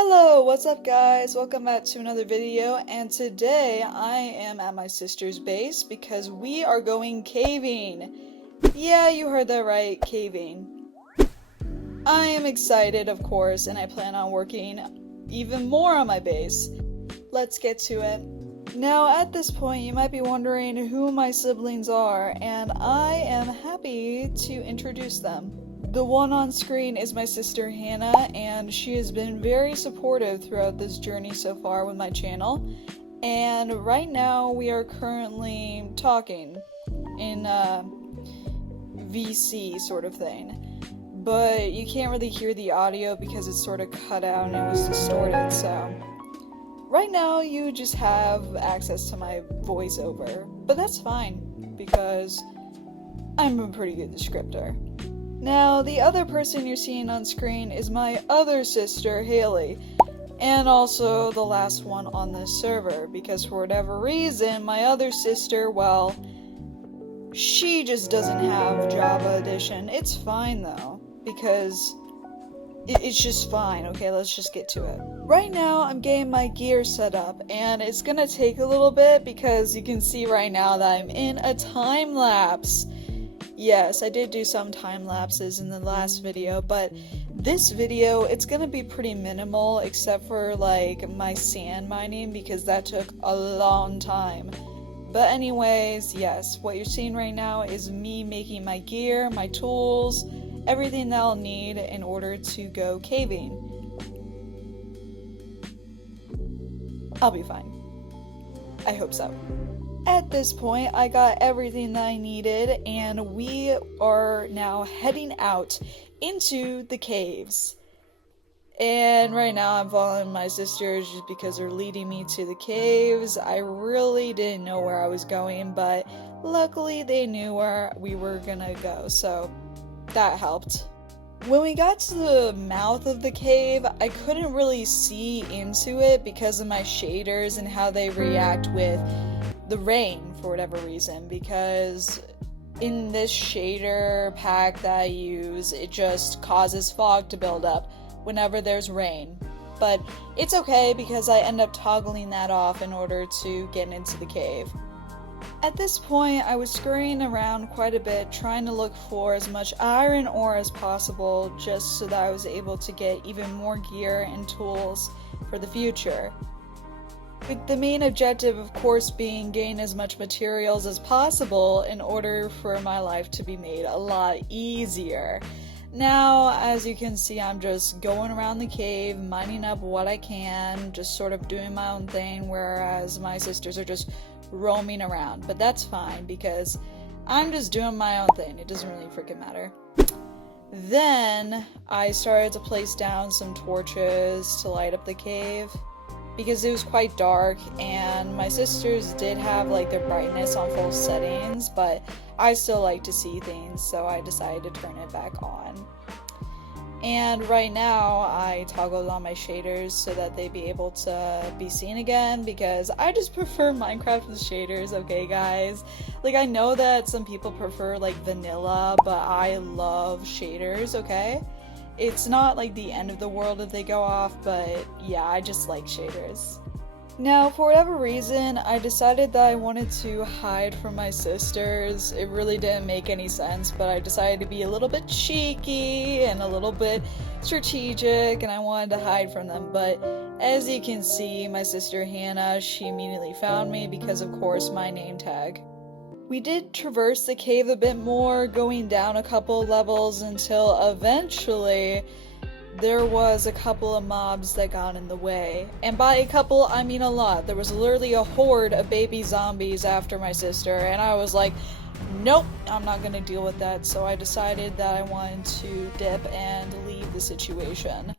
Hello, what's up guys? Welcome back to another video, and today I am at my sister's base because we are going caving. Yeah, you heard that right, caving. I am excited, of course, and I plan on working even more on my base. Let's get to it. Now, at this point, you might be wondering who my siblings are, and I am happy to introduce them. The one on screen is my sister Hannah, and she has been very supportive throughout this journey so far with my channel. And right now we are currently talking in VC sort of thing. But you can't really hear the audio because it's sort of cut out and it was distorted, so right now you just have access to my voiceover. But that's fine because I'm a pretty good descriptor. Now, the other person you're seeing on screen is my other sister, Haley, and also the last one on this server, because for whatever reason, my other sister, well, she just doesn't have Java Edition. It's fine though, because it's just fine. Okay, let's just get to it. Right now, I'm getting my gear set up, and it's gonna take a little bit because you can see right now that I'm in a time lapse. Yes, I did do some time lapses in the last video, but this video, it's gonna be pretty minimal except for like my sand mining because that took a long time. But anyways, yes, what you're seeing right now is me making my gear, my tools, everything that I'll need in order to go caving. I'll be fine. I hope so. At this point, I got everything that I needed, and we are now heading out into the caves. And right now I'm following my sisters just because they're leading me to the caves. I really didn't know where I was going, but luckily they knew where we were gonna go, so that helped. When we got to the mouth of the cave, I couldn't really see into it because of my shaders and how they react with the rain for whatever reason, because in this shader pack that I use, it just causes fog to build up whenever there's rain. But it's okay because I end up toggling that off in order to get into the cave. At this point, I was scurrying around quite a bit trying to look for as much iron ore as possible just so that I was able to get even more gear and tools for the future. With the main objective, of course, being gain as much materials as possible in order for my life to be made a lot easier. Now, as you can see, I'm just going around the cave, mining up what I can, just sort of doing my own thing, whereas my sisters are just roaming around. But that's fine, because I'm just doing my own thing. It doesn't really freaking matter. Then, I started to place down some torches to light up the cave, because it was quite dark, and my sisters did have like their brightness on full settings, but I still like to see things, so I decided to turn it back on. And right now I toggled on my shaders so that they'd be able to be seen again, because I just prefer Minecraft with shaders, okay guys? Like, I know that some people prefer like vanilla, but I love shaders, okay? It's not like the end of the world if they go off, but yeah, I just like shaders. Now, for whatever reason, I decided that I wanted to hide from my sisters. It really didn't make any sense, but I decided to be a little bit cheeky and a little bit strategic, and I wanted to hide from them. But as you can see, my sister Hannah, she immediately found me because, of course, my name tag. We did traverse the cave a bit more, going down a couple levels until eventually there was a couple of mobs that got in the way. And by a couple, I mean a lot. There was literally a horde of baby zombies after my sister, and I was like, nope, I'm not gonna deal with that. So I decided that I wanted to dip and leave the situation.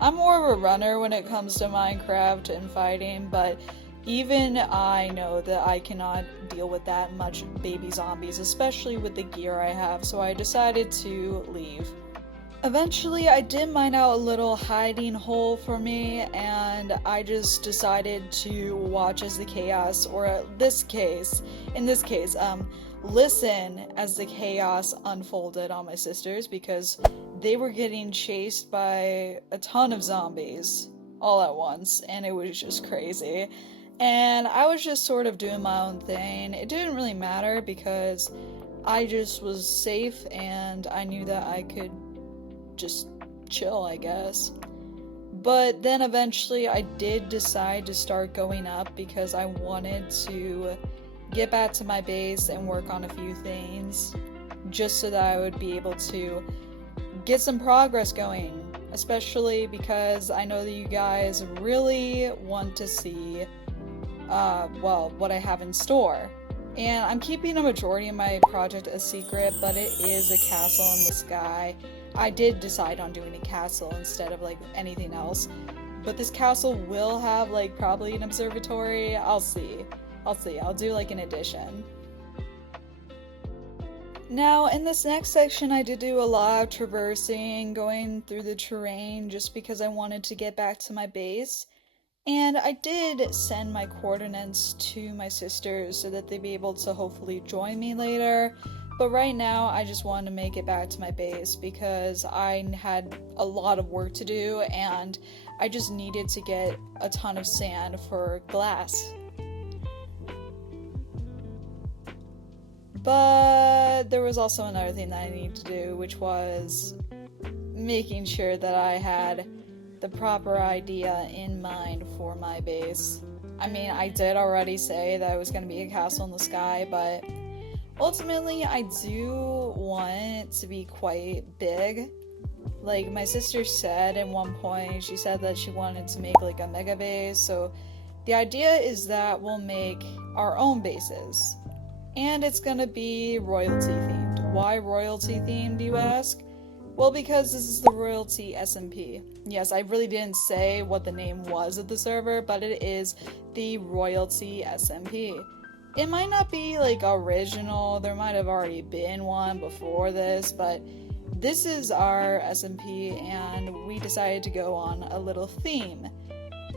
I'm more of a runner when it comes to Minecraft and fighting, but even I know that I cannot deal with that much baby zombies, especially with the gear I have, so I decided to leave. Eventually, I did mine out a little hiding hole for me, and I just decided to watch as the chaos, or in this case, listen as the chaos unfolded on my sisters, because they were getting chased by a ton of zombies. all at once, and it was just crazy. And I was just sort of doing my own thing. It didn't really matter because I just was safe and I knew that I could just chill, I guess. But then eventually I did decide to start going up because I wanted to get back to my base and work on a few things just so that I would be able to get some progress going, especially because I know that you guys really want to see what I have in store. And I'm keeping a majority of my project a secret, but it is a castle in the sky. I did decide on doing a castle instead of like anything else, but this castle will have like probably an observatory. I'll see. I'll do like an addition. Now, in this next section, I did do a lot of traversing, going through the terrain just because I wanted to get back to my base. And I did send my coordinates to my sisters so that they'd be able to hopefully join me later. But right now, I just wanted to make it back to my base because I had a lot of work to do and I just needed to get a ton of sand for glass. But there was also another thing that I needed to do, which was making sure that I had the proper idea in mind for my base. I mean, I did already say that it was going to be a castle in the sky, but ultimately I do want it to be quite big. Like my sister said at one point, she said that she wanted to make like a mega base, so the idea is that we'll make our own bases. And it's gonna be royalty themed. Why royalty themed, you ask? Well, because this is the royalty SMP. Yes, I really didn't say what the name was of the server, but it is the royalty SMP. It might not be like original, there might have already been one before this, but this is our SMP and we decided to go on a little theme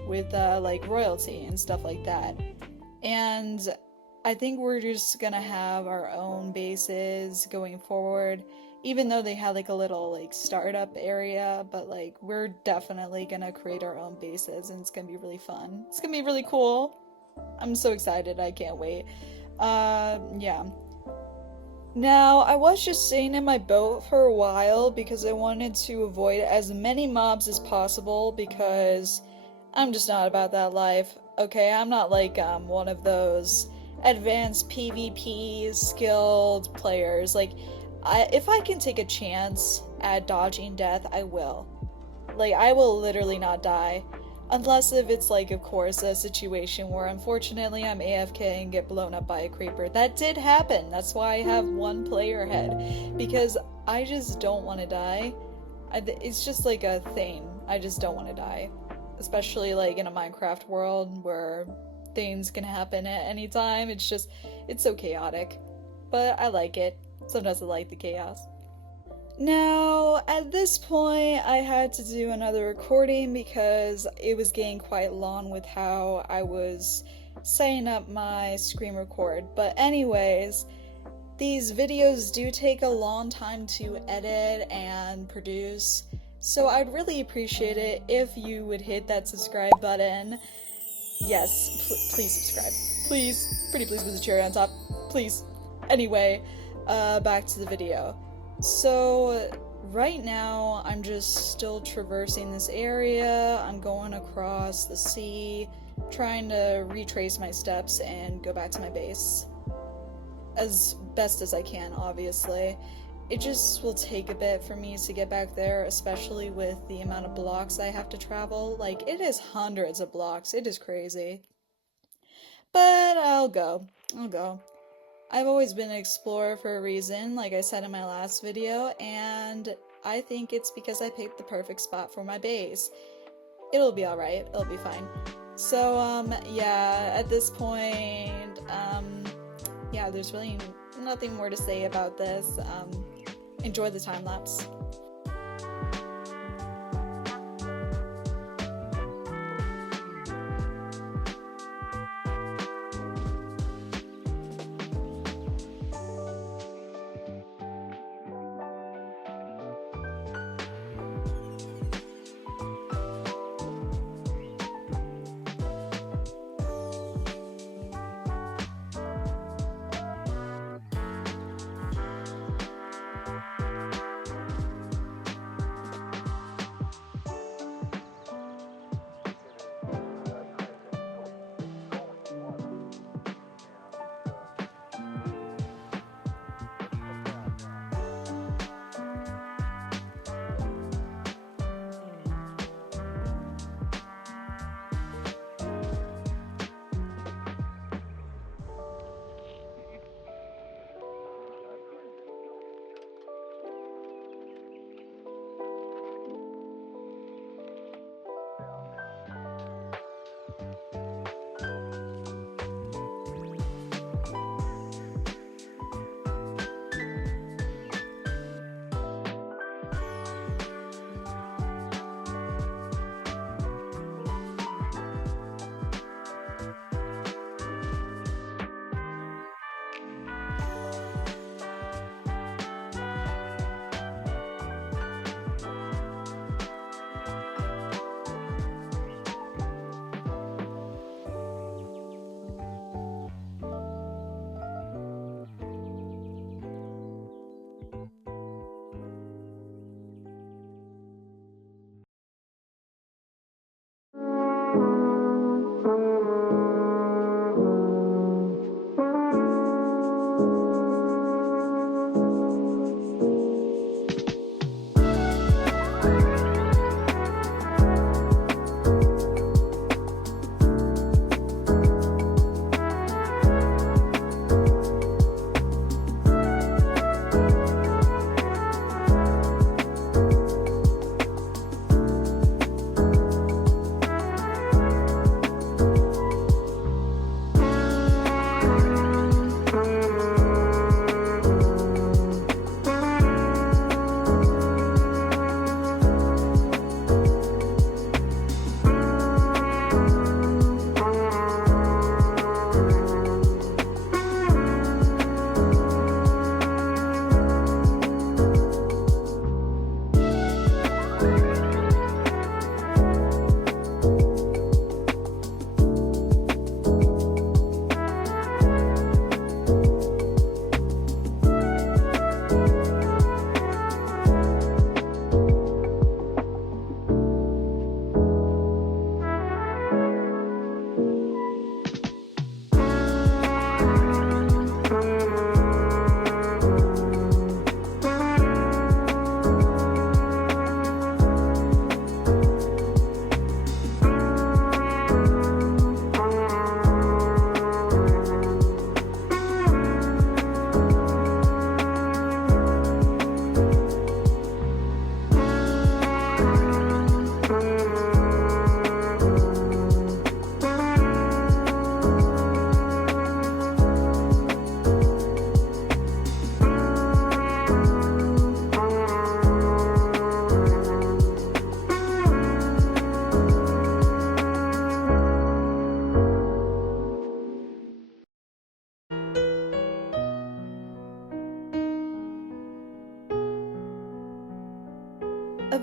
with like royalty and stuff like that. And I think we're just gonna have our own bases going forward, even though they had like a little like startup area, but like we're definitely gonna create our own bases and it's gonna be really fun. It's gonna be really cool. I'm so excited, I can't wait. Yeah. Now, I was just staying in my boat for a while because I wanted to avoid as many mobs as possible because I'm just not about that life. Okay, I'm not like one of those advanced PvP skilled players. Like, if I can take a chance at dodging death, I will. Like, I will literally not die. Unless if it's like, of course, a situation where unfortunately I'm AFK and get blown up by a creeper. That did happen. That's why I have one player head. Because I just don't want to die. It's just like a thing. I just don't want to die. Especially like in a Minecraft world where things can happen at any time. It's so chaotic. But I like it. Sometimes I like the chaos. Now, at this point, I had to do another recording because it was getting quite long with how I was setting up my screen record. But anyways, these videos do take a long time to edit and produce, so I'd really appreciate it if you would hit that subscribe button. Yes, please subscribe. Please, pretty please with a cherry on top. Please. Anyway, back to the video. So, right now, I'm just still traversing this area. I'm going across the sea, trying to retrace my steps and go back to my base. As best as I can, obviously. It just will take a bit for me to get back there, especially with the amount of blocks I have to travel. Like, it is hundreds of blocks. It is crazy. But I'll go. I've always been an explorer for a reason, like I said in my last video, and I think it's because I picked the perfect spot for my base. It'll be alright, it'll be fine. So, yeah, at this point, yeah, there's really nothing more to say about this. Enjoy the time lapse.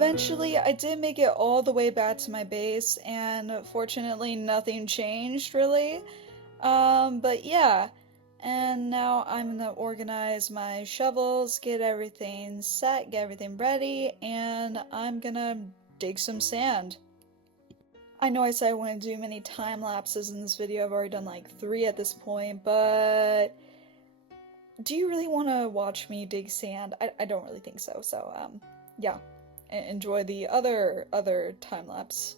eventually I did make it all the way back to my base, and fortunately nothing changed really. But yeah, and now I'm gonna organize my shovels, get everything set, get everything ready, and I'm gonna dig some sand. I know I said I wouldn't do many time lapses in this video. I've already done like 3 at this point, but do you really want to watch me dig sand? I don't really think so. So yeah, enjoy the other time lapse.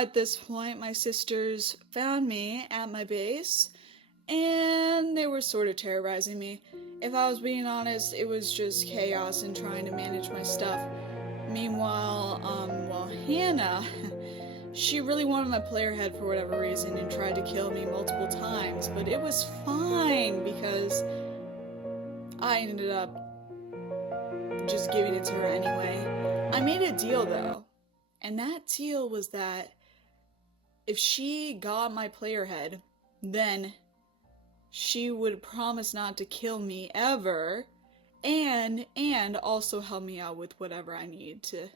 at this point, my sisters found me at my base, and they were sort of terrorizing me. If I was being honest, it was just chaos and trying to manage my stuff. Meanwhile, Hannah, she really wanted my player head for whatever reason and tried to kill me multiple times, but it was fine because I ended up just giving it to her anyway. I made a deal though, and that deal was that if she got my player head, then she would promise not to kill me ever, and also help me out with whatever I need to,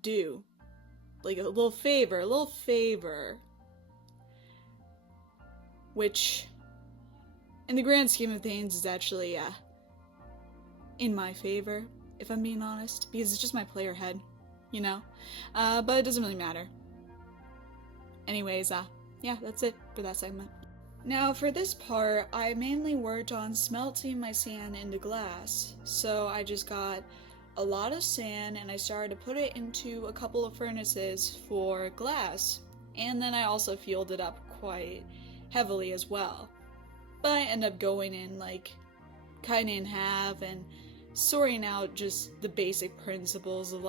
do. Like a little favor. Which, in the grand scheme of things, is actually, in my favor, if I'm being honest, because it's just my player head, but it doesn't really matter. Anyways, yeah, that's it for that segment. Now, for this part, I mainly worked on smelting my sand into glass. So I just got a lot of sand and I started to put it into a couple of furnaces for glass. And then I also fueled it up quite heavily as well. But I ended up going in, cutting it in half and sorting out just the basic principles of,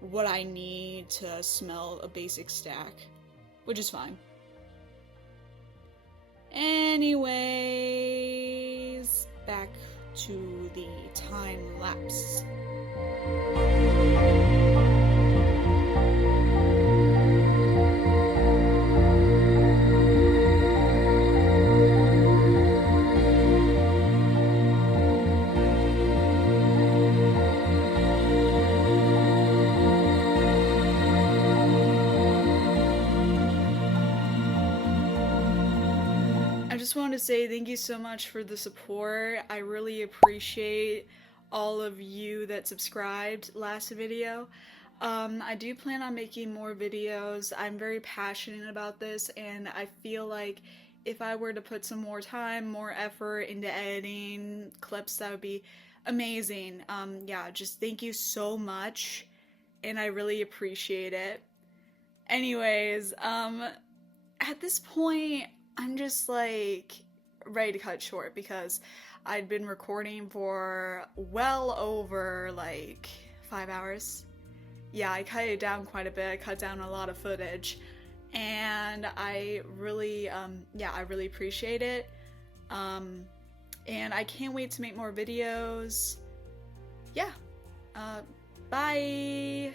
what I need to smelt a basic stack. Which is fine. Anyways, back to the time lapse. I just want to say thank you so much for the support. I really appreciate all of you that subscribed last video. I do plan on making more videos. I'm very passionate about this, and I feel like if I were to put some more time, more effort into editing clips, that would be amazing. Yeah, just thank you so much, and I really appreciate it. Anyways, at this point, I'm just ready to cut short because I'd been recording for well over 5 hours. Yeah, I cut it down quite a bit. I cut down a lot of footage, and I really appreciate it. And I can't wait to make more videos. Yeah. Bye.